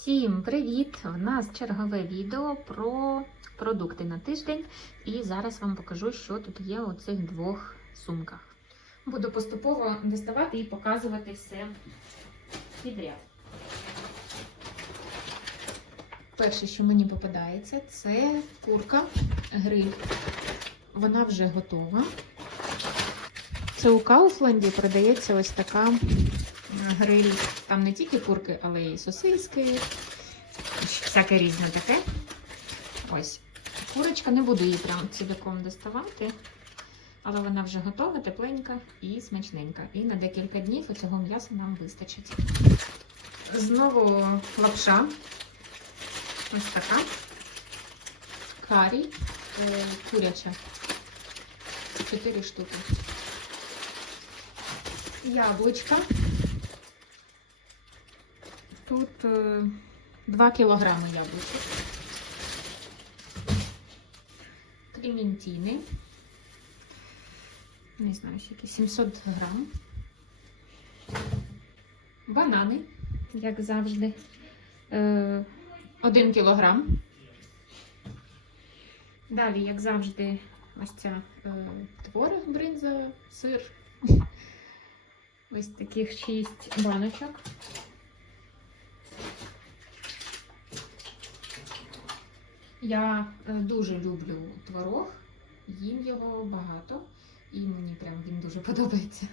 Всім привіт! У нас чергове відео про продукти на тиждень. І зараз вам покажу, що тут є у цих двох сумках. Буду поступово доставати і показувати все підряд. Перше, що мені попадається, це курка гриль. Вона вже готова. Це у Кауфланді продається ось така гриль. Там не тільки курки, але й сосиски, всяке різне таке. Ось. Курочка, не буду її прям цілком доставати, але вона вже готова, тепленька і смачненька. І на декілька днів цього м'яса нам вистачить. Знову лапша. Ось така. Карі е, куряча. Чотири штуки. Яблучка. Тут е, 2 кілограми яблучок. Клементини. Не знаю, скільки 700 грам. Банани, як завжди. Е, 1 кілограм. Далі, як завжди, ось ця е, творог, бринза, сир. Ось таких 6 баночок. Я е, дуже люблю творог, їм його багато, і мені прям він дуже подобається.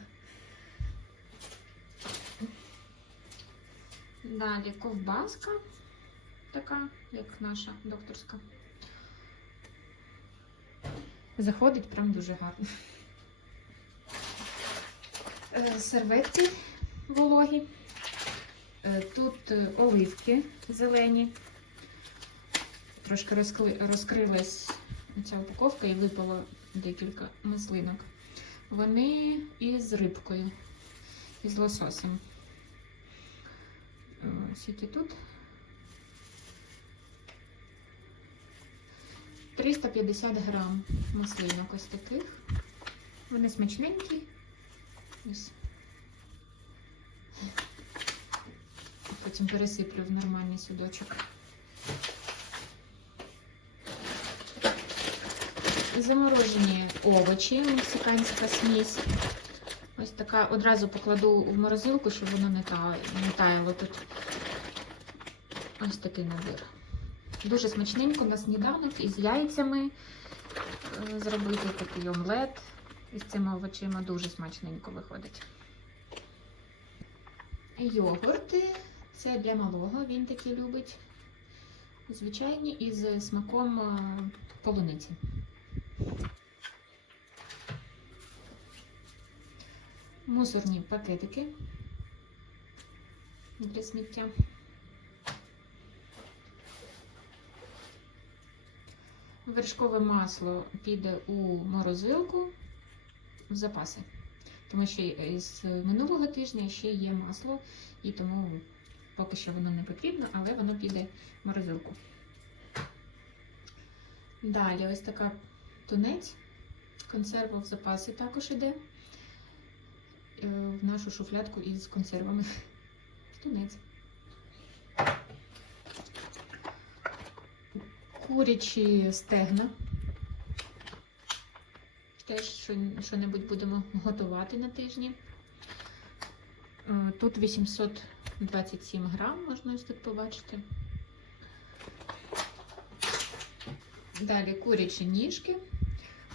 Далі ковбаска, така, як наша докторська. Заходить прям дуже гарно. Е, Серветки вологі. Е, Тут оливки зелені. Трошки розкли- розкрилась ця упаковка і випало декілька маслинок. Вони із рибкою, із лососем. Е, Скільки тут? 350 грам маслинок ось таких. Вони смачненькі. Ось. Потім пересиплю в нормальний судочок. Заморожені овочі, мексиканська смесь. Ось така одразу покладу в морозилку, щоб воно не та- не таяло тут. Ось такий набір. Дуже смачненько на сніданок із яйцями е, зробити такий омлет із цими овочима дуже смачненько виходить. Йогурти. Це для малого, він такі любить. Звичайні із смаком е, полуниці. Мусорні пакетики для сміття. Вершкове масло піде у морозилку в запаси. Тому що з минулого тижня ще є масло, і тому поки що воно не потрібно, але воно піде в морозилку. Далі ось така тунець. Консерва в запасі також іде в нашу шуфлядку із консервами. Тунець. Курячі стегна. Теж що- що-небудь будемо готувати на тижні. Е, Тут 827 грам, можна ось тут побачити. Далі курячі ніжки.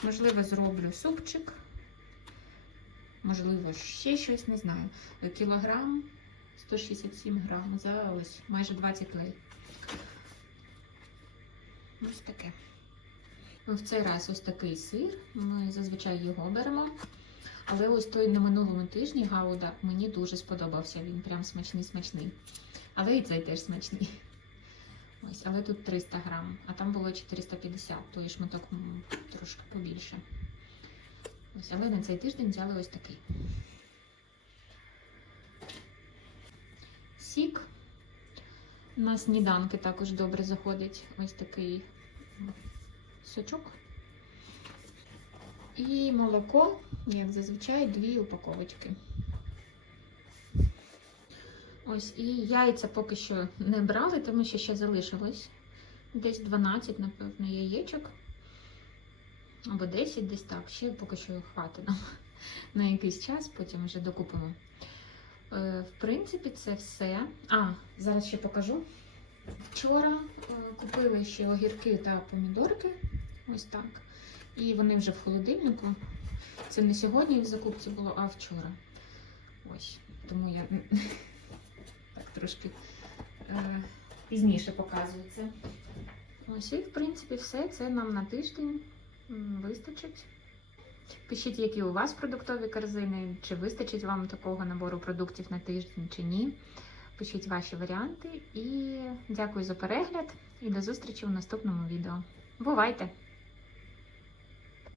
Можливо, зроблю супчик. Можливо, ще щось, не знаю. Кілограм 167 грам за ось майже 20 лей. Ось таке. В цей раз ось такий сир. Ми зазвичай його беремо. Але ось той на минулому тижні Гауда мені дуже сподобався. Він прям смачний-смачний. Але і цей теж смачний. Ось, але тут 300 грам, а там було 450, той шматок трошки побільше. Ось, але на цей тиждень взяли ось такий. Сік. На сніданки також добре заходить ось такий сочок. І молоко, як зазвичай, дві упаковочки. Ось і яйця поки що не брали, тому що ще залишилось десь 12, напевно, яєчок. Або 10 десь так. Ще поки що хватить нам на якийсь час, потім вже докупимо. Е, В принципі, це все. А, зараз ще покажу. Вчора е, купили ще огірки та помідорки. Ось так. І вони вже в холодильнику. Це не сьогодні в закупці було, а вчора. Ось. Тому я так трошки е, пізніше показую це. Ось і, в принципі, все це нам на тиждень вистачить. Пишіть, які у вас продуктові корзини, чи вистачить вам такого набору продуктів на тиждень, чи ні. Пишіть ваші варіанти і дякую за перегляд і до зустрічі у наступному відео. Бувайте!